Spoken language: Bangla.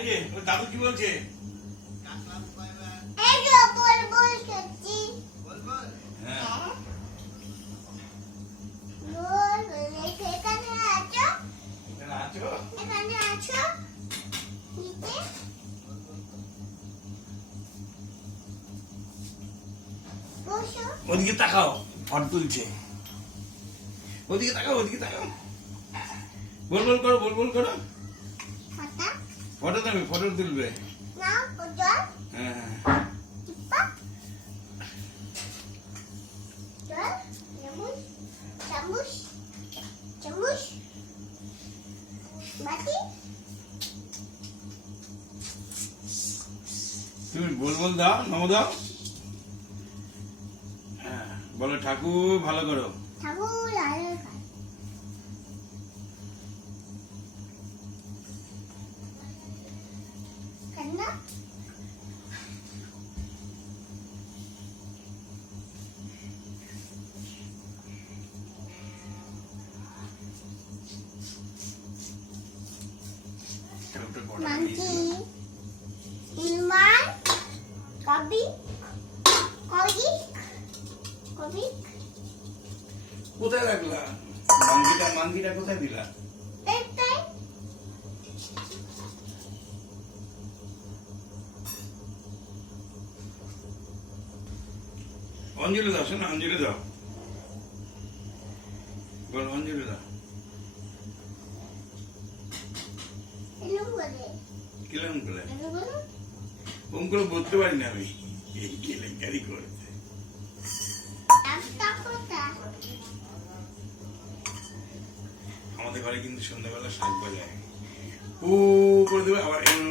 এই যে ওর দাদু কি বলছে? এই যে বল বল করছি। হ্যাঁ বল এখানে আছো, এখানে আছো? এখানে আছো নিচে। বসো। ওদিকে তাকাও, ফটো তুলছে। ওদিকে তাকাও, ওদিকে তাকাও। বল বল করো, বল বল করো। খাতা ফটো দেবে, ফটো তুলবে। নাও জল হ্যাঁ টিপা জল চামচ চামচ চামচ বাটি। তুমি বল বল দাও, নম দাও। হ্যাঁ বলো ঠাকুর ভালো করো। ঠাকুর আলো কান্না monkey, human, copy, copy, কোথায় রাখলা মাঙ্গিটা? মাঙ্গিটা কোথায় দিলা? এটাই অঞ্জলি দাও, শোনো অঞ্জলি দাও। বল অঞ্জলি দাও। এলো বলে কিরম করে? এলো বলে ওম করে বলতে পারি না আমি। এই কেলেঙ্কারি করেছে। একটা কথা আমাদের ঘরে কিন্তু সন্ধ্যাবেলা শাক বাজায় ও করে দেবে, আবার এমন